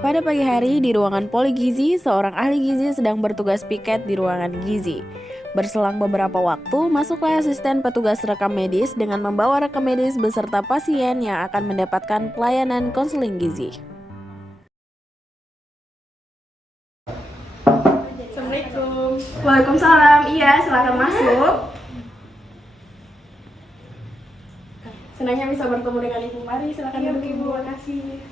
Pada pagi hari di ruangan poligizi, seorang ahli gizi sedang bertugas piket di ruangan gizi. Berselang beberapa waktu, masuklah asisten petugas rekam medis dengan membawa rekam medis beserta pasien yang akan mendapatkan pelayanan konseling gizi. Assalamualaikum. Waalaikumsalam. Iya, silakan masuk. Senangnya bisa bertemu dengan Ibu. Mari silakan duduk Ibu. Terima kasih.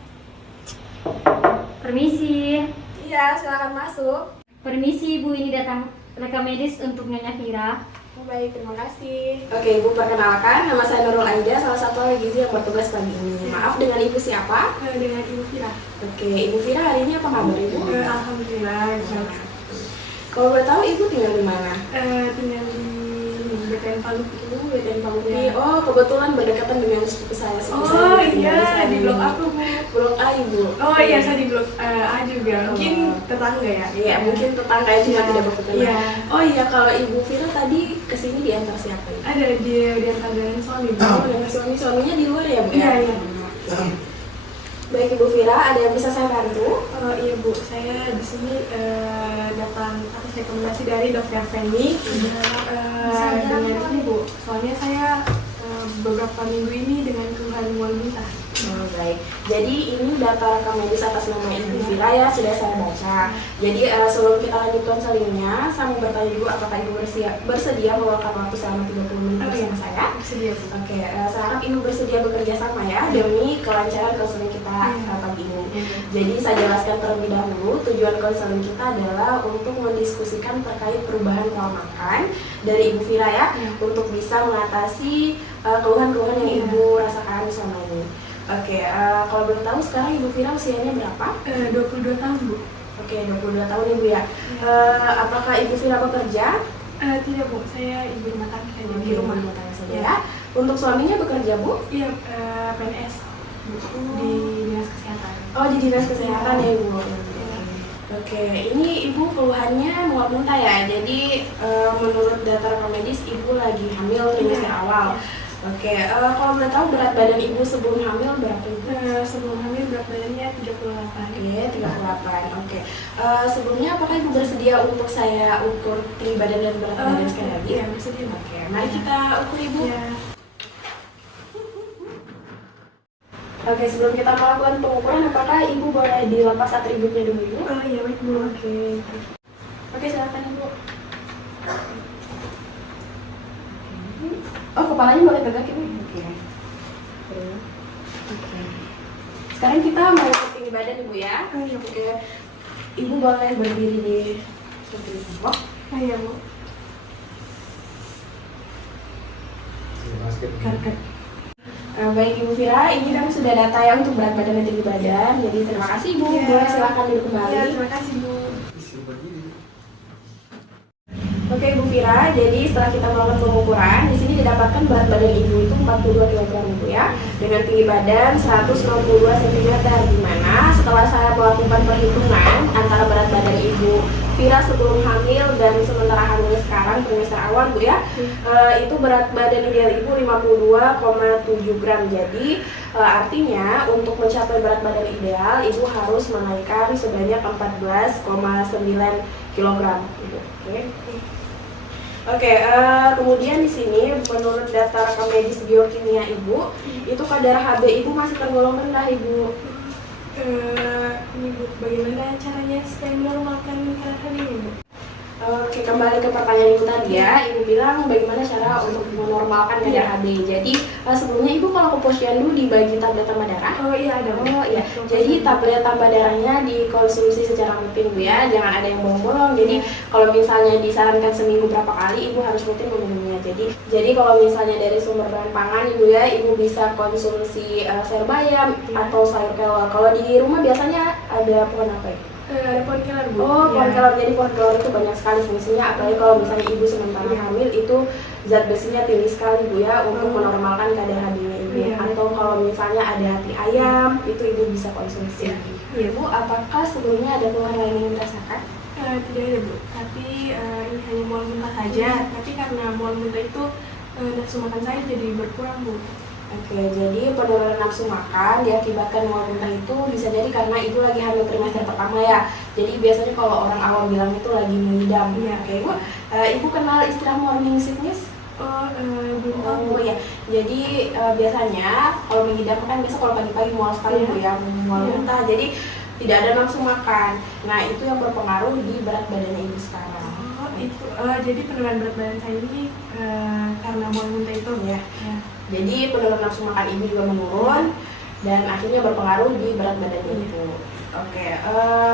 Permisi. Iya, silakan masuk. Permisi Ibu, ini datang rekam medis untuk Nyonya Vira. Oh, baik, terima kasih. Oke, Ibu perkenalkan, nama saya Nurul Aida, salah satu ahli gizi yang bertugas pagi ini. Maaf, dengan Ibu siapa? Dengan Ibu Vira. Oke, Ibu Vira hari ini apa kabar Ibu? Alhamdulillah. Kalau boleh tahu Ibu tinggal di mana? Tinggal di BTN Palupi. BTN Palupi. Ya. Oh, kebetulan berdekatan dengan sepupu saya. Oh iya, di blok aku Bu. Blok A Ibu. Oh iya, saya di blok A juga. Mungkin tetangga ya? Iya, mungkin tetangga cuma tidak berkenalan. Iya. Oh iya, kalau Ibu Vira tadi kesini diantar siapa? Ada di antar dengan suami Bu. Oh, dengan suaminya di luar ya Bu? Iya, iya. Baik Ibu Vira, ada yang bisa saya bantu? Iya Bu, saya di sini datang atas rekomendasi dari Dokter Feni. Dengan ini Bu, soalnya saya beberapa minggu ini dengan keluhan mual muntah. Oh, baik. Jadi ini data rekam medis atas nama Ibu Vira ya, sudah saya baca. Jadi sebelum kita lanjut konselingnya, saya mau bertanya dulu apakah Ibu bersedia meluangkan waktu selama 30 menit bersama saya? Bersedia Bu. Oke, saya harap Ibu bersedia bekerja sama ya demi kelancaran konseling kita pagi ini. Jadi saya jelaskan terlebih dahulu, tujuan konseling kita adalah untuk mendiskusikan terkait perubahan pola makan dari Ibu Vira ya, untuk bisa mengatasi keluhan-keluhan yang Ibu rasakan selama ini. Oke, kalau boleh tahu sekarang Ibu Vira usianya berapa? 22 tahun Bu. Oke, 22 tahun Ibu ya. Apakah Ibu Vira bekerja? Tidak Bu, saya ibu rumah tangga saja di rumah. Saja ya. Untuk suaminya bekerja Bu? Iya, PNS Bu, di dinas kesehatan. Oh, di dinas kesehatan ya Ibu. Oke, ini Ibu keluhannya mual muntah ya. Jadi menurut data rekam medis Ibu lagi hamil trimester awal. Oke, kalau boleh tahu berat badan Ibu sebelum hamil berapa Ibu? Sebelum hamil berat badannya 38. Oke, 38. Oke. Sebelumnya apakah Ibu bersedia untuk saya ukur tinggi badan dan berat badan sekali lagi? Iya, bersedia. Oke, mari kita ukur Ibu. Ya. Oke, sebelum kita melakukan pengukuran, apakah Ibu boleh dilepas atributnya dulu Ibu? Iya baik Bu. Oke, silakan Ibu. Oh, kepalanya boleh tegak Ibu? Oke. Sekarang kita mau ukur tinggi badan Ibu ya. Oke. Ibu boleh berdiri di seperti ini. Iya Bu. Baik Ibu Vira, ini kami sudah data ya untuk berat badan dan tinggi badan. Jadi terima kasih Ibu. Boleh silakan duduk kembali. Iya, terima kasih Bu. Oke Ibu Vira, jadi setelah kita melakukan pengukuran, di sini didapatkan berat badan Ibu itu 42 kg Ibu ya, dengan tinggi badan 162 cm. Di mana setelah saya melakukan perhitungan antara berat badan Ibu Vira sebelum hamil dan sementara hamil sekarang trimester awal Bu ya, itu berat badan ideal Ibu 52,7 gram. Jadi artinya untuk mencapai berat badan ideal Ibu harus menaikkan sebanyak 14,9 kg gitu. Oke, kemudian di sini menurut data rekam medis biokimia Ibu, itu kadar HB Ibu masih tergolong rendah Ibu. Ini Bu, bagaimana caranya supaya menormalkan kadar ini Bu? Oke, kembali ke pertanyaan Ibu tadi ya. Ibu bilang bagaimana cara untuk menormalkan kadar HB. Jadi sebelumnya Ibu kalau ke posyandu dibagi tablet tambah darah? Oh iya ada. Oh iya. Jadi tablet tambah darahnya dikonsumsi secara rutin Bu ya. Jangan ada yang bolong-bolong. Jadi kalau misalnya disarankan seminggu berapa kali Ibu harus rutin meminumnya. Jadi kalau misalnya dari sumber bahan pangan Ibu ya, Ibu bisa konsumsi sayur bayam atau sayur kelor. Kalau di rumah biasanya ada pohon apa ya? Ada pohon kelor Bu. Oh, pohon kelor. Jadi pohon kelor itu banyak sekali fungsinya, apalagi kalau misalnya Ibu sementara hamil itu zat besinya tinggi sekali Bu ya, untuk menormalkan kadar HB-nya Ibu. Atau kalau misalnya ada hati ayam, itu Ibu bisa konsumsi. Iya Bu, apakah sebelumnya ada keluhan lain yang dirasakan? Tidak ada Bu, tapi ini hanya mual muntah saja. Tapi karena mual muntah itu nafsu makan saya jadi berkurang Bu. Oke, jadi penurunan nafsu makan diakibatkan mual muntah itu bisa jadi karena ibu lagi hamil trimester pertama ya. Jadi biasanya kalau orang awam bilang itu lagi mengidam. Iya. Oke, ibu, ibu kenal istilah morning sickness? Belum tahu. Oh ya, jadi biasanya kalau mengidam kan biasa kalau pagi-pagi mual sekali bu ya, mual Iya. muntah. Jadi tidak ada nafsu makan. Nah itu yang berpengaruh di berat badannya ibu sekarang. Itu jadi penurunan berat badan saya ini karena mual muntah itu. Ya. Ya. Jadi penurunan nafsu makan ibu juga menurun dan akhirnya berpengaruh di berat badannya ibu. Oke,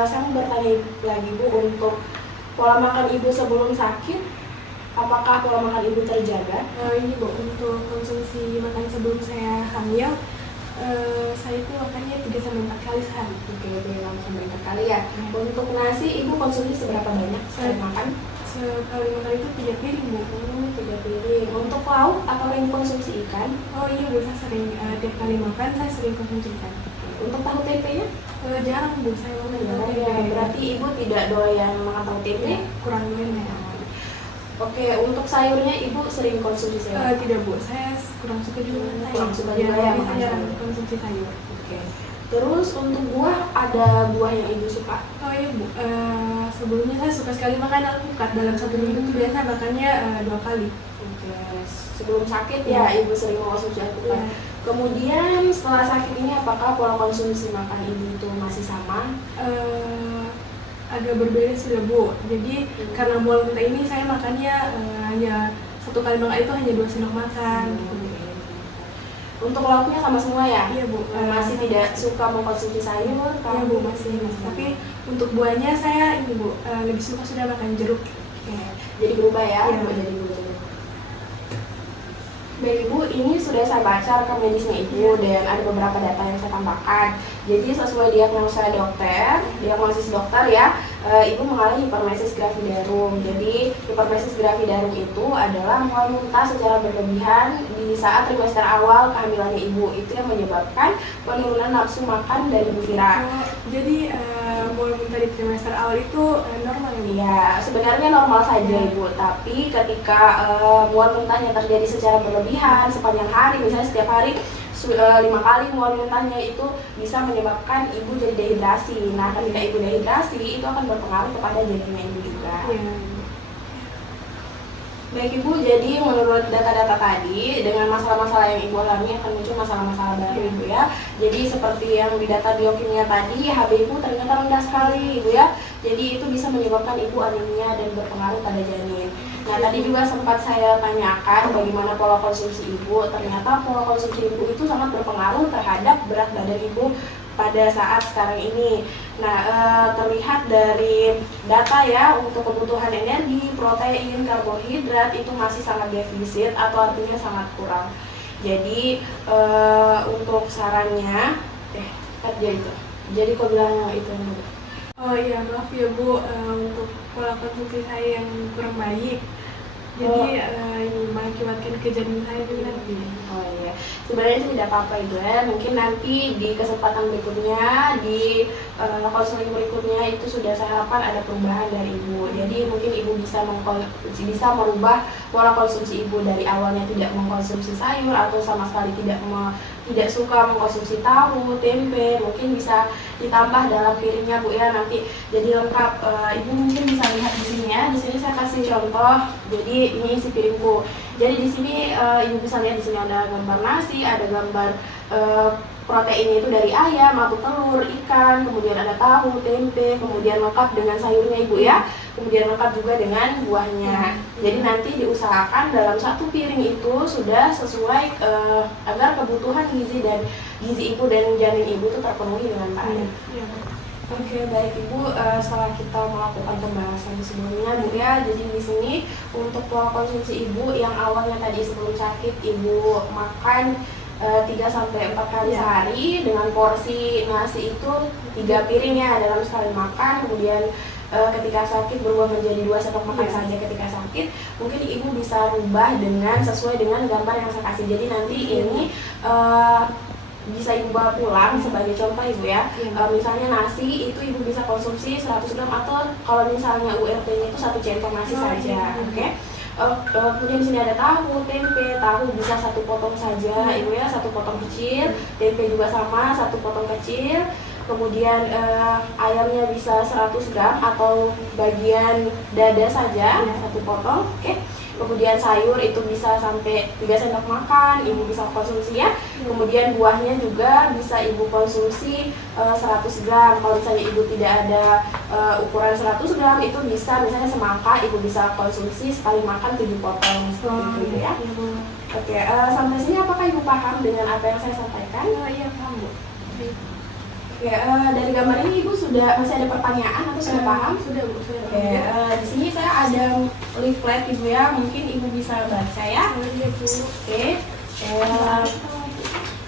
saya mau bertanya lagi bu untuk pola makan ibu sebelum sakit, apakah pola makan ibu terjaga? Ini bu, untuk konsumsi makan sebelum saya hamil, saya itu makannya 3-4 kali sehari. Oke, langsung berangkat kali ya. Untuk nasi ibu konsumsi seberapa banyak sekali makan? Sekali makan itu 3 piring bu. 3 piring. Untuk lauk apakah ibu konsumsi ikan? Oh iya bu, saya sering tiap kali makan saya sering konsumsi ikan. Untuk tahu tempenya? Jarang bu, saya makan tahu Ya, tempe. berarti ibu tidak doyan makan tahu tempe? Kurang doyan ya. Oke, untuk sayurnya ibu sering konsumsi sayur? Tidak bu, saya kurang suka juga makan sayur. Kurang suka juga ya jadi makan saya jarang sayur. konsumsi sayur. Oke. Terus untuk buah, ada buah yang ibu suka? Oh iya bu, sebelumnya saya suka sekali makan alpukat. Dalam 1 minggu itu biasa makannya 2 kali. Oke. Sebelum sakit ya ibu sering mengkonsumsi alpukat. Iya. Kemudian setelah sakit ini apakah pola konsumsi makan ibu itu masih sama? Agak berbeda sudah bu. Jadi karena mual muntah ini saya makannya hanya 1 kali makan itu hanya 2 sendok makan. Gitu. Untuk lauknya sama semua ya? Iya bu. Masih tidak suka mengkonsumsi sayur? Iya bu, masih. Tapi untuk buahnya saya ini bu lebih suka sudah makan jeruk. Oke. Jadi berubah ya? Iya. Jadi berubah. Baik ibu, ini sudah saya baca rekam medisnya ibu dan ada beberapa data yang saya tambahkan. Jadi sesuai diagnosa dokter, diagnosis dokter ya, ibu mengalami hipermesis gravidarum. Jadi hipermesis gravidarum itu adalah mual muntah secara berlebihan di saat trimester awal kehamilannya ibu. Itu yang menyebabkan penurunan nafsu makan dari ibu Fira. Jadi mual muntah di trimester awal itu normal ya bu? Iya, sebenarnya normal saja ibu, tapi ketika mual muntahnya terjadi secara berlebihan sepanjang hari, misalnya setiap hari 5 kali mual muntahnya itu bisa menyebabkan ibu jadi dehidrasi. Nah, ketika ibu dehidrasi itu akan berpengaruh kepada janinnya ibu juga. Iya. Baik ibu, jadi menurut data-data tadi dengan masalah-masalah yang ibu alami akan muncul masalah-masalah baru ibu ya. Jadi seperti yang di data biokimia tadi, HB ibu ternyata rendah sekali ibu ya. Jadi itu bisa menyebabkan ibu anemia dan berpengaruh pada janin. Nah tadi juga sempat saya tanyakan bagaimana pola konsumsi ibu. Ternyata pola konsumsi ibu itu sangat berpengaruh terhadap berat badan ibu pada saat sekarang ini. Nah, terlihat dari data ya untuk kebutuhan energi, protein, karbohidrat itu masih sangat defisit atau artinya sangat kurang. Jadi untuk sarannya, kerja itu. Jadi kau bilang itu. Oh iya, maaf ya bu, untuk pola konsumsi saya yang kurang baik. Jadi ini mengakibatkan ke janin saya juga nanti. Oh iya, sebenarnya itu tidak apa-apa ibu ya. Mungkin nanti di kesempatan berikutnya, di konseling berikutnya itu sudah saya harapkan ada perubahan dari ibu. Jadi mungkin ibu bisa merubah pola konsumsi ibu dari awalnya tidak mengkonsumsi sayur atau sama sekali tidak suka mengkonsumsi tahu, tempe. Mungkin bisa ditambah dalam piringnya bu ya nanti jadi lengkap. Ibu mungkin bisa lihat di sini ya. Di sini saya kasih contoh. Jadi ini isi piringku. Jadi di sini ibu bisa lihat di sini ada gambar nasi, ada gambar proteinnya itu dari ayam atau telur, ikan, kemudian ada tahu, tempe, kemudian lengkap dengan sayurnya ibu ya, kemudian lengkap juga dengan buahnya. Jadi nanti diusahakan dalam 1 piring itu sudah sesuai agar kebutuhan gizi ibu dan janin ibu itu terpenuhi dengan baik. Iya. Oke, baik ibu. Setelah kita melakukan pembahasan sebelumnya bu ya, jadi di sini untuk pola konsumsi ibu yang awalnya tadi sebelum sakit ibu makan 3-4 kali sehari dengan porsi nasi itu 3 piring ya dalam sekali makan. Kemudian ketika sakit berubah menjadi 2 sendok makan saja ketika sakit. Mungkin ibu bisa rubah dengan sesuai dengan gambar yang saya kasih. Jadi nanti ini bisa ibu bawa pulang sebagai contoh ibu ya. Misalnya nasi itu ibu bisa konsumsi 100 gram atau kalau misalnya URT-nya itu 1 centong nasi saja. Oke. Kemudian di sini ada tahu, tempe. Tahu bisa satu potong saja, ibu ya, satu potong kecil. Tempe juga sama, satu potong kecil. Kemudian ayamnya bisa 100 gram atau bagian dada saja, satu potong. Oke. Kemudian sayur itu bisa sampai 3 sendok makan, ibu bisa konsumsi ya. Kemudian buahnya juga bisa ibu konsumsi 100 gram. Kalau misalnya ibu tidak ada ukuran 100 gram, itu bisa misalnya semangka, ibu bisa konsumsi sekali makan 7 potong seperti itu ya. Oke, sampai sini apakah ibu paham dengan apa yang saya sampaikan? Iya, paham Bu. Oke, dari gambar ini ibu masih ada pertanyaan atau sudah paham? Sudah Bu, sudah. Oke, di sini saya ada leaflet ibu ya, mungkin ibu bisa baca ya. Iya Bu. Oke,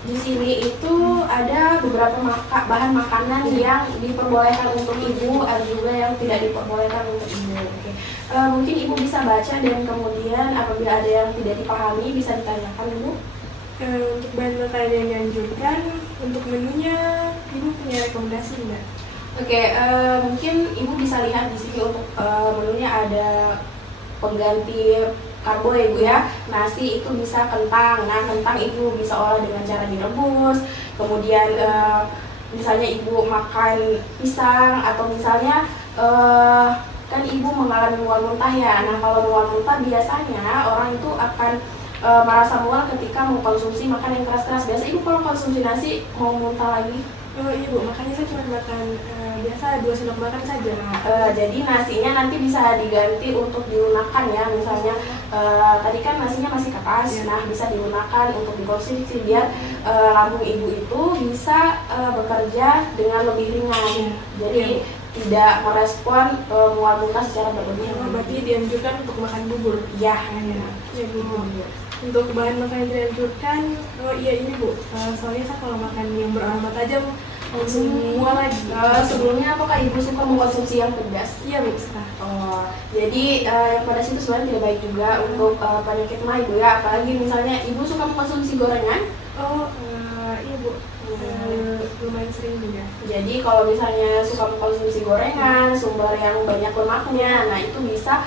di sini itu ada beberapa bahan makanan yang diperbolehkan untuk ibu, ada juga yang tidak diperbolehkan untuk ibu. Oke, mungkin ibu bisa baca dan kemudian apabila ada yang tidak dipahami bisa ditanyakan ibu. Untuk bahan makanan yang dianjurkan, untuk menunya ibu punya rekomendasi nggak? Oke, mungkin ibu bisa lihat di sini untuk menunya ada pengganti karbo ya ibu ya. Nasi itu bisa kentang. Nah, kentang ibu bisa olah dengan cara direbus. Kemudian misalnya ibu makan pisang atau misalnya kan ibu mengalami mual muntah ya. Nah, kalau mual muntah biasanya orang itu akan merasa mual ketika mau konsumsi makan yang keras-keras. Biasa ibu kalau konsumsi nasi mau muntah lagi. Oh iya Bu, makanya saya cuma makan biasa 2 sendok makan saja. Jadi nasinya nanti bisa diganti untuk dilunakkan ya. Misalnya tadi kan nasinya masih keras, nah bisa dilunakkan untuk dikonsumsi biar lambung ibu itu bisa bekerja dengan lebih ringan. Jadi tidak merespon mual muntah secara berlebihan. Berarti dianjurkan untuk makan bubur. Ya, Ya Bu. Untuk bahan makanan yang dianjurkan, oh iya ini Bu, soalnya saya kalau makan yang beraroma tajam langsung mual lagi. Sebelumnya apakah ibu suka mengkonsumsi yang pedas? Iya Bu, suka. Jadi yang pedas itu sebenarnya tidak baik juga untuk penyakit mah ibu ya. Apalagi misalnya ibu suka mengkonsumsi gorengan. Iya Bu, lumayan sering juga. Jadi kalau misalnya suka mengkonsumsi gorengan, sumber yang banyak lemaknya, nah itu bisa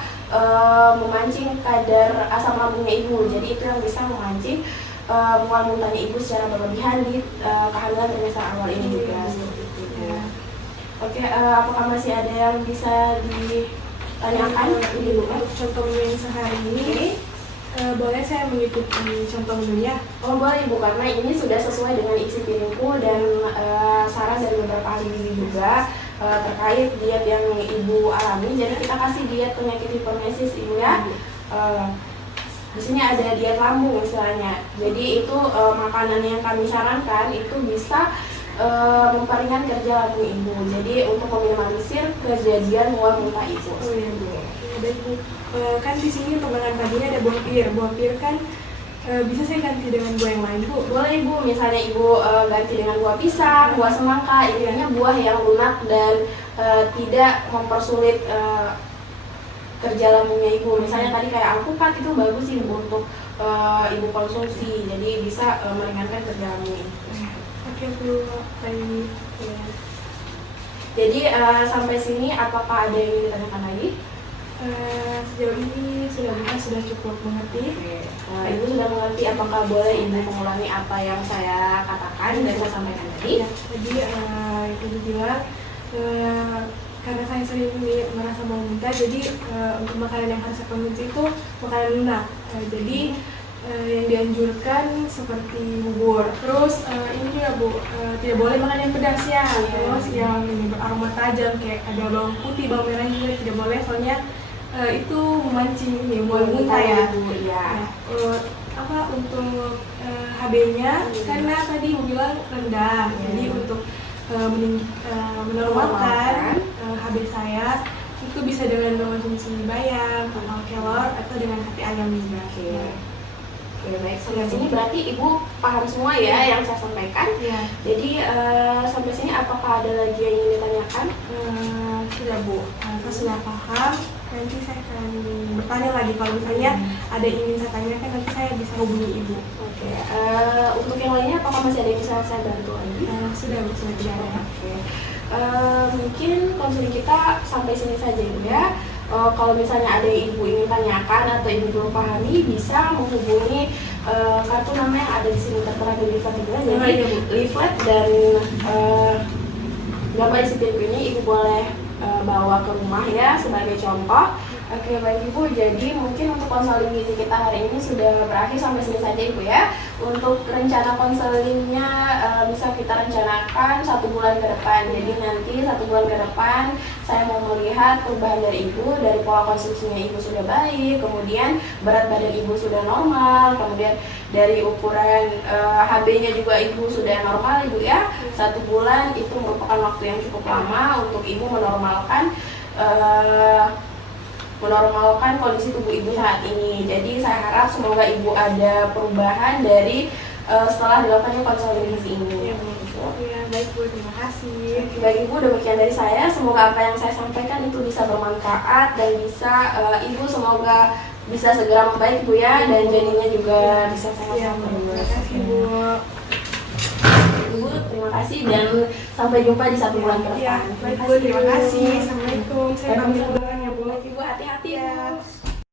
memancing kadar asam lambungnya ibu. Jadi itu yang bisa memancing mual muntahnya ibu secara berlebihan di kehamilan trimester awal ini juga seperti itu. Oke, apakah masih ada yang bisa ditanyakan? Ibu, contoh menu yang sehari ini, boleh saya mengikuti contoh menunya? Oh boleh ibu, karena ini sudah sesuai dengan isi piringku dan saran dari beberapa ahli gizi juga terkait diet yang ibu alami. Jadi kita kasih diet penyakit hipermesis ibu ya. Di sini ada diet lambung istilahnya. Jadi itu makanan yang kami sarankan itu bisa memperingan kerja lambung ibu. Jadi untuk meminimalisir kejadian mual muntah ibu. Oh iya Bu. Ada Ibu. Kan di sini untuk makan paginya ada buah pir. Buah pir kan bisa saya ganti dengan buah yang lain Bu? Boleh ibu, misalnya ibu ganti dengan buah pisang, buah semangka, intinya buah yang lunak dan tidak mempersulit kerja lambungnya ibu. Misalnya tadi kayak alpukat itu bagus sih ibu untuk ibu konsumsi, jadi bisa meringankan kerja lambung ibu. Oke Bu, baik. Jadi sampai sini apakah ada yang ingin ditanyakan lagi? Sejauh ini sudah cukup mengerti. Ibu sudah mengerti, apakah boleh ibu mengulangi apa yang saya katakan dan saya sampaikan tadi? Ya, tadi Ibu bilang karena saya sering merasa mau muntah, jadi untuk makanan yang harus saya konsumsi itu makanan lunak. Jadi yang dianjurkan seperti bubur. Terus ini juga Bu, tidak boleh makan yang pedas ya. Terus yang beraroma tajam kayak ada bawang putih, bawang merah juga tidak boleh, soalnya itu memancing mual muntah ya. Nah, untuk HB-nya karena tadi Ibu bilang rendah, jadi untuk menormalkan HB saya itu bisa dengan mengonsumsi bayam, atau kelor, atau dengan hati ayam juga. Oke, baik, sampai sini berarti ibu paham semua ya yang saya sampaikan. Ya. Jadi sampai sini apakah ada lagi yang ingin ditanyakan? Sudah Bu, saya sudah paham. Nanti saya akan bertanya lagi kalau misalnya ada yang ingin saya tanyakan, nanti saya bisa hubungi Ibu. Oke, untuk yang lainnya apakah masih ada yang bisa saya bantu lagi? Sudah Bu, sudah tidak ada. Oke, mungkin konseling kita sampai sini saja Ibu ya. kalau misalnya ada yang ibu ingin tanyakan atau ibu belum pahami, bisa menghubungi kartu nama yang ada di sini tertera di leaflet juga. Jadi leaflet dan gambar isi pintu ini ibu boleh bawa ke rumah ya sebagai contoh. Oke baik ibu, jadi mungkin untuk konseling gizi kita hari ini sudah berakhir sampai sini saja ibu ya. Untuk rencana konselingnya bisa kita rencanakan 1 bulan ke depan. Jadi nanti 1 bulan ke depan saya mau melihat perubahan dari ibu, dari pola konsumsinya ibu sudah baik, kemudian berat badan ibu sudah normal, kemudian dari ukuran HB-nya juga ibu sudah normal ibu ya. 1 bulan itu merupakan waktu yang cukup lama untuk ibu menormalkan kondisi tubuh ibu saat ini. Jadi saya harap semoga ibu ada perubahan dari setelah dilakukannya konseling gizi ini. Ya, baik Bu, terima kasih. Baik ibu, demikian dari saya. Semoga apa yang saya sampaikan itu bisa bermanfaat dan bisa ibu semoga bisa segera membaik Bu ya, dan jadinya juga bisa sehat. Terima kasih Bu. Ibu, terima kasih dan sampai jumpa di 1 bulan ke Ya, depan. baik Bu, terima kasih. Assalamualaikum. Saya pamit duluan ya Bu. Ibu hati-hati Ya. Bu.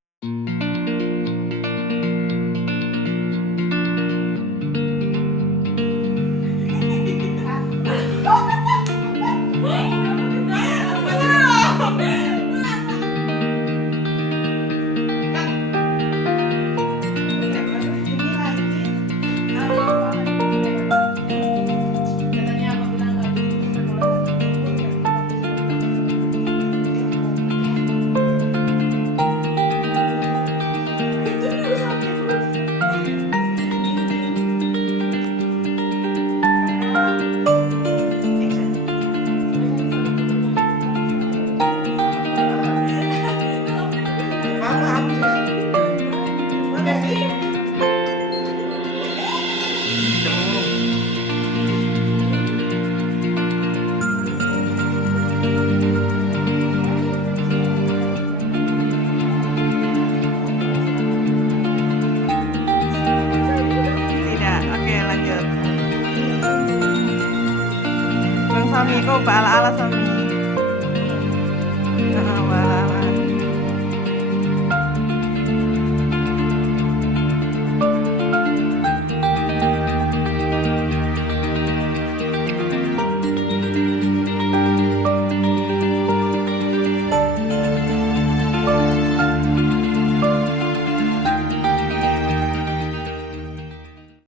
Tidak, oke lanjut. Bang Sami, kok ala-ala Sami? Wala.